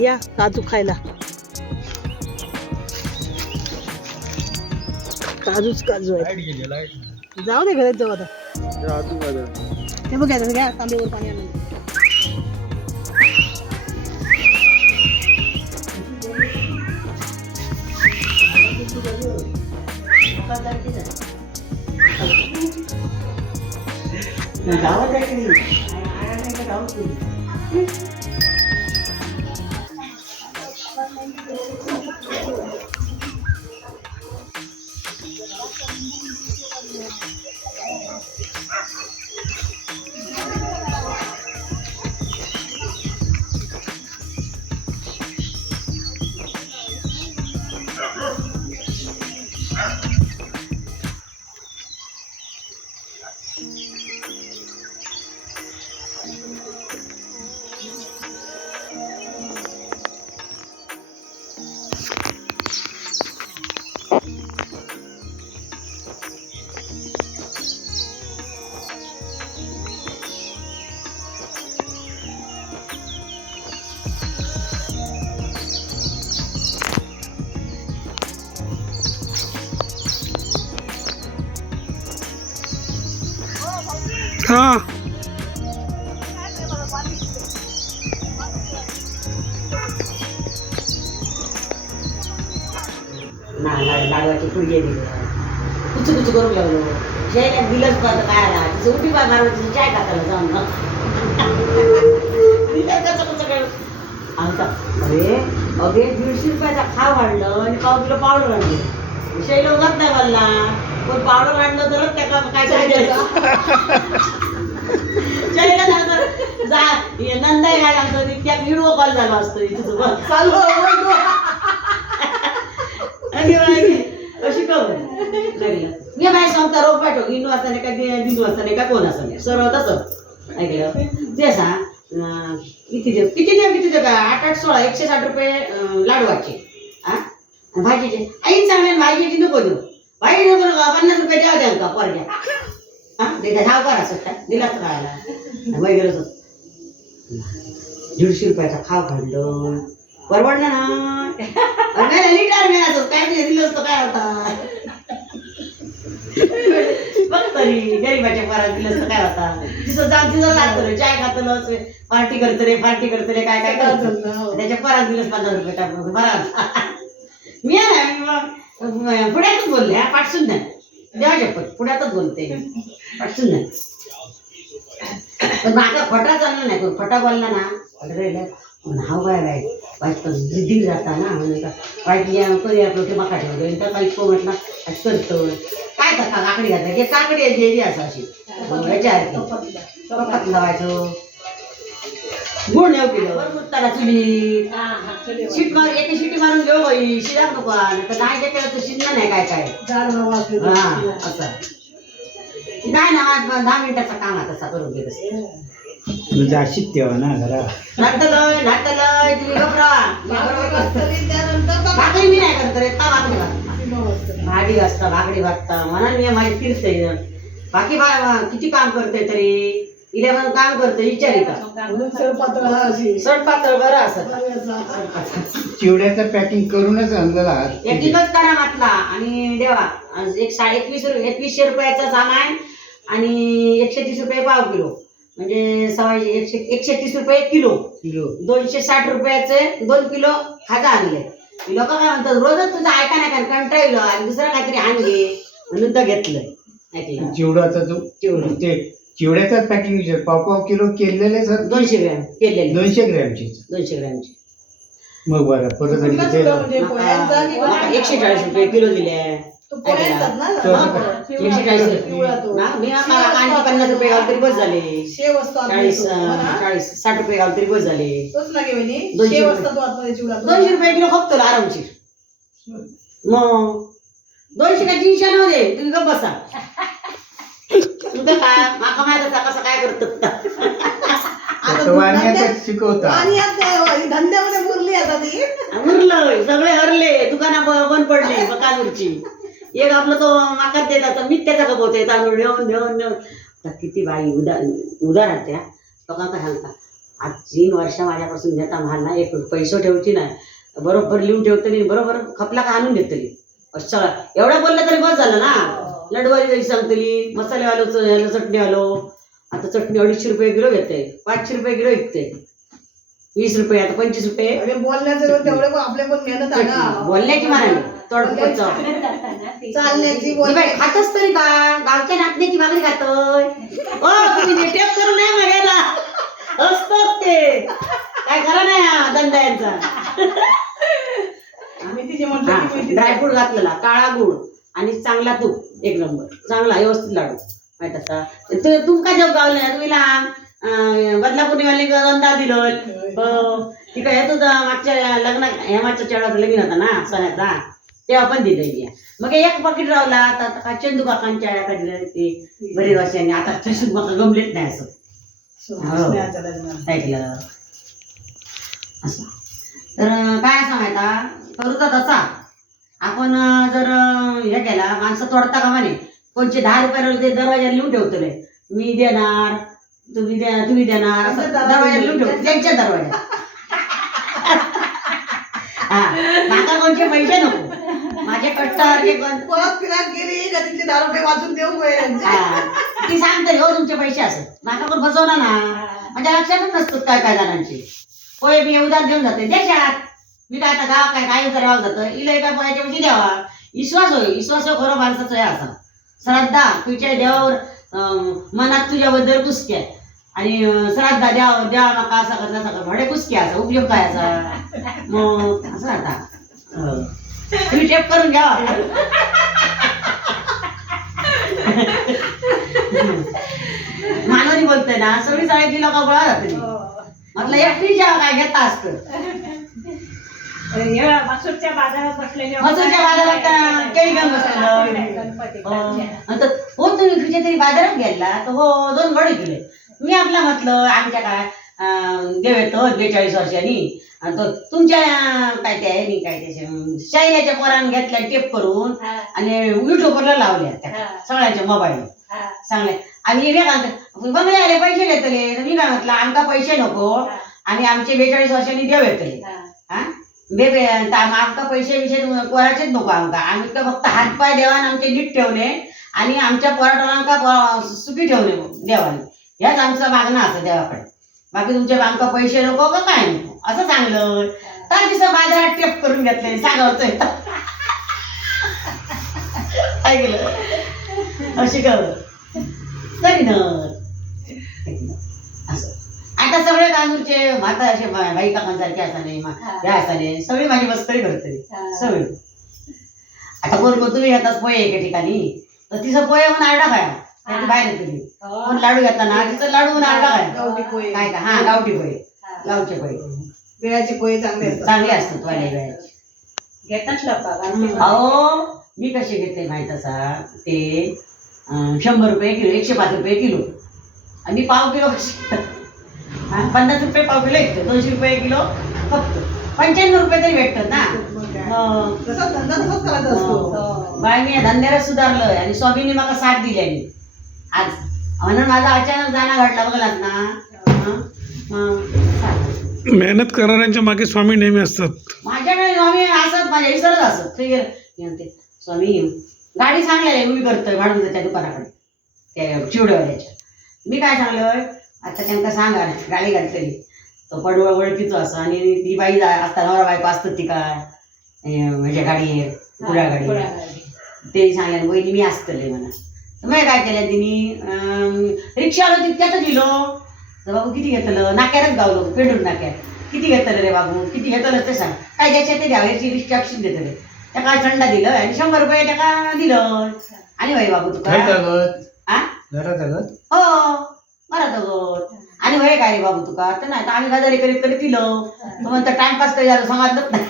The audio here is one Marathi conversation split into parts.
या काजू खायला. काजूच काजू आहे. जाऊ दे घरात जाऊ आता. हे बघ घ्या तांब्यावर पाणी आणलं. हा लाडवाची पुढे दिली कुच कुच करून लावलं जयला दिलंच पण काय आला तिचं उठी बा मारलं तिचं चाय टाकायला जाऊन अरे अगे 150 रुपयाचा खाव आणलं आणि पाव किलो पावडर आणलं शैलो जात नाही मला पण पावडर आणलं तरच त्याला काय करायचं जा नंदाई काय सांगतो त्या व्हिडिओ कॉल झाला असतो तुझं चालू अशी करू मी माहिती सांगता रोप पाठव इंदू असताना का बिंदू असताना का कोण असताना सर्व तसं ऐकलं ते सांग किती दे का 8-8-16 160 रुपये लाडवाचे हा भाजीचे आई चांगले भाजीची नको देऊ भाजी नको 50 रुपये द्यावं द्या का पोरग्या हा ते धाव करा सट्टा दिलाच खायला वगैरेच 150 रुपयाचा खाव खाल्लं परवडलं ना लिटर मिळायचं काय दिलं असतं काय होता बघ तरी गरीबाच्या पोराला दिलं असतं काय होता तिथं जाऊन तिथं लागतं चाय खातं पार्टी करतं रे काय काय करतो त्याच्या पोराला दिलंच 50 रुपये टाकून बरा मी पुण्यातच बोलले पाठसून नाही देवा शपथ पुण्यातच बोलते पाठसून नाही पण माझा फटा चालला नाही पण फटा बोलला ना हाव काय बाय वाईट दिल जाता ना म्हणजे वाईट कधी आपलं ते मका ठेवलं तर काही म्हटलं करतो काय करता काकडी घालता हे काकडी आहे असं अशी याच्या लावायचं गुण नेऊ केलं त्याला चुली शिट मार एके शिटी मारून घेऊ बाई शिरा नको तर नाही ते केलं तर शिजणं नाही काय काय हा असं काय ना 10 मिनिटाचं काम आहे तसा करून घेत तुझा अशीच तेव्हा ना घरा नाटलय तुम्ही घबरा भाकरी मी नाही करत रे भाकरी वाजता भाकरी वाजता म्हणून मी माझी फिरते बाकी किती काम करते तरी इले पण काम करते विचारी का सड पातळ बरं असं चिवड्याचं पॅकिंग करूनच आणलेला एकच करा म्हटला आणि देवा 2100 रुपयाचा सामान आणि 130 रुपये पाव किलो म्हणजे 130 रुपये किलो 260 रुपयाचे 2 किलो खाजा आणले लोक काय म्हणतात रोजच तुझं ऐका नाही का कंटाळलं आणि दुसरं काहीतरी आणले म्हणून तर घेतलंय ऐकलं चिवड्याचा जो ते चिवड्याचाच पॅकिंग विचार पाव किलो केलेले सर 200 ग्रॅम केलेले 200 ग्रॅमची 200 ग्रॅमची मग बरं परत 140 रुपये किलो दिले 140 रुपये गाव तरी बस झाले 40-60 रुपये गाव तरी बस झाले 200 रुपये किलो खपतो आरामशीर मग 200 का 300 नव्हते तुम्ही गप्प बसा तुमचं काय माका माहित कसं काय करत शिकवता धंद्यामध्ये मुरली आता ती मुरलं सगळे हरले दुकाना बंद पडली मकानूरची एक आपलं तो माकात देतात मी त्याचा कपवते तांदूळ नेऊन नेऊन नेऊन तर किती बाई उदार त्या लोकांना सांगता आज 3 वर्ष माझ्यापासून घेता माल ना एक पैसे ठेवची नाही, बरोबर लिहून ठेवतली, बरोबर खपला का आणून देतली. अच्छा एवढं बोललं तरी बस झालं ना. लडवाली जरी सांगतली, मसालेवालो चटणी आलो, आता चटणी 250 रुपये किलो घेते, 500 रुपये किलो विकते, 20 रुपये आता 25 रुपये. अरे बोलण्याचं तेवढं आपल्या पण मेहनत आहे ना. बोलण्याची म्हणाली तोडपट चालण्याची खातच तरी का गावच्या नाचण्याची भाकरी खातोय. ओ तुम्ही टेप करून नाही मागायला असतात ते काय करा नाही हा धंदा यांचा. आम्ही तिचे म्हटलं ड्रायफ्रूट घातलेला, काळा गुळ आणि चांगला तूप, 1 नंबर चांगला व्यवस्थित लाडू माहित असता. तुमका जग गावले ना तुम्ही लहान बदलापूर्णिवाली गंधा दिलं ती काय येत होतं मागच्या लग्नात, ह्या मागच्या चेडा लगीन होता ना सोन्याचा, तेव्हा पण दिलं. मग एक पाकिट रावला. आता चंदू काकांच्या ते बरेच वर्षांनी, आता चशूक माका गमलेच नाही असं ऐकलं असं. तर काय असं माहिता करू तर तसा आपण जर हे केला, माणसं तोडता का म्हणे कोणचे 10 रुपये ते दरवाजा लिहून ठेवतले, मी देणार तुम्ही देणार असं दरवाजा लिहून ठेवतो त्यांच्या दरवाजा. हा माका कोणचे पैसे नको, माझे कष्टासारखे परत फिरायला गेली का तिथले 10 रुपये वाचून देऊ ती सांगते हो तुमचे पैसे असत माका पण फसवणार ना. माझ्या लक्षातच नसतात काय काय जणांचे. होय मी उधार देऊन जाते देशात, मी काय आता गाव काय उतरावं जातं इला एका पोयाच्या पैसे द्यावा. विश्वास हो खरं माणसाचं आहे असा. श्रद्धा तुझ्या देवावर मनात तुझ्याबद्दल कुसक्या आणि श्राद्धा द्या माका असा कर तसा कर भडे कुसकी असा उपयोग काय असा. मग असं आता तुम्ही टेप करून घ्या. मानवनी बोलतोय ना सगळी साडेची लोक गोळा जाते. म्हटलं एकटी जेव्हा काय घेता असतं मसूरच्या बाजारात बसलेले, मसूरच्या बाजारात केळी घेऊन बसलेलं हो तुम्ही तुझ्या तरी बाजारात गेला तर हो 2 गडी केले. मी आपला म्हटलं आमच्या काय देव येतो 42 वर्षांनी तुमच्या काय ते आहे काय ते शाईच्या पोरानं घेतल्या टेप करून आणि युट्यूबला लावल्या त्या सगळ्यांच्या मोबाईल चांगले. आणि बघले आले पैसे घेतले. मी काय म्हटलं आमका पैसे नको आणि आमचे 42 वर्षांनी देव येतले. हा आमका पैसे विषय कोणाचेच नको आमका. आम्ही फक्त हातपाय देवान आमचे नीट ठेवले आणि आमच्या पोराटोरांका सुखी ठेवले देवाने. ह्याच आमचं मागणं असं देवाकडे. बाकी तुमच्या आमका पैसे नको का काय नको असं सांगलं तर तिथं बाजारात टेप करून घेतले सांगवतोय ऐकलं अशी कर तरी न असं. आता सगळे कांदूरचे माता असे बाई काकांसारखे असाने ह्या असाने सगळी माझी मस्करी करते सगळी. आता कोण तुम्ही घेतात पोहे एका ठिकाणी तर तिचं पोहे म्हणून आरडा खाया बाहेर तुम्ही पण लाडू घेताना तिचं लाडू म्हणून आरडा खाया काय का. हा गावठी पोहे, गावचे पोहे, वेळाचे पोहे चांगले असतात वाले वेळाचे घेतात लोक. अहो मी कसे घेते माहित असा ते 100 रुपये किलो, 105 रुपये किलो आणि पाव किलो कसे 50 रुपये पाव किलो विकतो, 200 रुपये किलो फक्त 95 रुपये तरी भेटतात ना. बाय मी धंद्याला सुधारलोय आणि स्वामीने मला साथ दिली आज म्हणून माझा अचानक जाणं घडला बघलात ना. मेहनत करणाऱ्यांच्या मागे स्वामी नेहमी असतात. माझ्याकडे स्वामी असत माझ्या इसरच असत फिर स्वामी गाडी सांगलेली उभी करतोय भाडून त्या दुकानाकडे त्या चिवड्यावाल्याच्या. मी काय सांगलोय आता त्यांना सांगा गाडी घातलेली तो पडवळ ओळखीचो असं आणि ती बाई असता नवरा बायको असतात ती काय माझ्या गाडी पुढ्या गाडी ते सांगले वहिनी मी असतले म्हणा. तर मग काय केलं तिने रिक्षावाला तितक्याच दिलो तर बाबू किती घेतलं नाक्यारच गावलो पेंडूर नाक्यात किती घेतलं रे बाबू किती घेतलं ते सांग काय ज्याच्या ते द्यावयाची रिक्षा अक्षित देतले त्या काय थंडा दिलं आणि 100 रुपये त्या दिलं आणि भाई बाबू तुका हो मला जगत आणि वय काय रे बाबू तुका तर नाही तर आम्ही गजारी करीत करीत दिलं तो म्हणतो टाइमपास काही झालं सांगितलंच नाही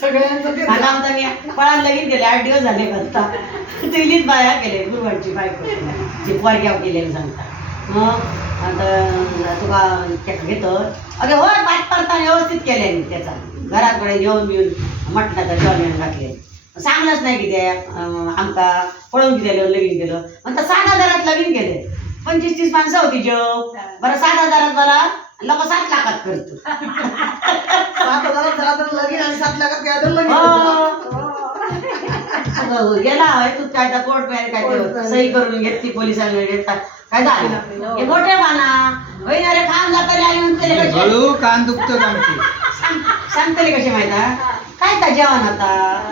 सगळ्यांचं मला म्हणता मी पळायला लगीन गेले 8 दिवस झाले करता तिलीच बाया केले गुरुवारची बायको ते पोरग्याव केले सांगता. मग आता तुका घेतो अरे हो बात करताना व्यवस्थित केले त्याचा घराकडे येऊन बिऊन मटणाचं जेवण घातले सांगलंच नाही की ते आमका पळून गेलं लगीन गेलं म्हणता 7,000 लगीन केले 25-30 माणसं होती जेव बरं 7,000 मला लोक 7 लाखात करतो 7,000 झाला तर लगीन आणि 7 लाखात काय तर लगीन. हो, गेला होय तू काय तर कोर्ट मॅरेज काय ते सही करून घेतली पोलिसांनी घेतला काय झालं हे मोठे बाना होय ना रे काम जाता आली म्हणते कशी हळू कान दुखतो आमची. सांगतले कसे माहिती काय त्या जेवण आता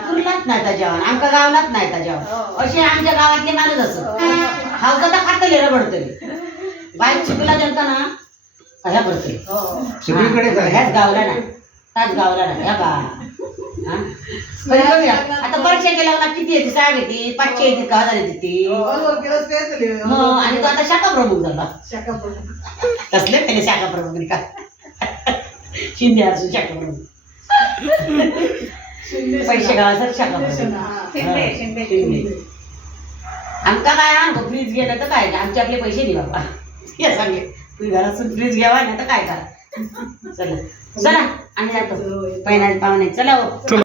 तुरलाच नाही त्या जेवण आमच्या गावालाच नाही त्या जेवण असे आमच्या गावातले माणूस असं खावतं तर खातले रबडतले बाईक शिकला जनता ना ह्या पडतले सगळीकडे ह्याच गावला ना त्याच गावला ना ह्या बा हा? आता परीक्षा केल्यावर ना किती येते साहेब येते 500 येते का 1000 येते ती बरोबर केलंच ते तरी. आणि तो आता शाखा प्रमुख झाला शाखा पण. कसले त्याने शाखा प्रमुख का शिंदे असून शाखा प्रमुख पैसे गावासाठी शाखा प्रमुख हा. शिंदे. आमका काय आणतो फ्रीज गेलं तर काय आमचे आपले पैसे दे बाबा हे सांगे तुम्ही घरातून फ्रीज घ्यावा नाही तर काय करा चला चला आणि जातो पहिल्या पाहुणे चला हो.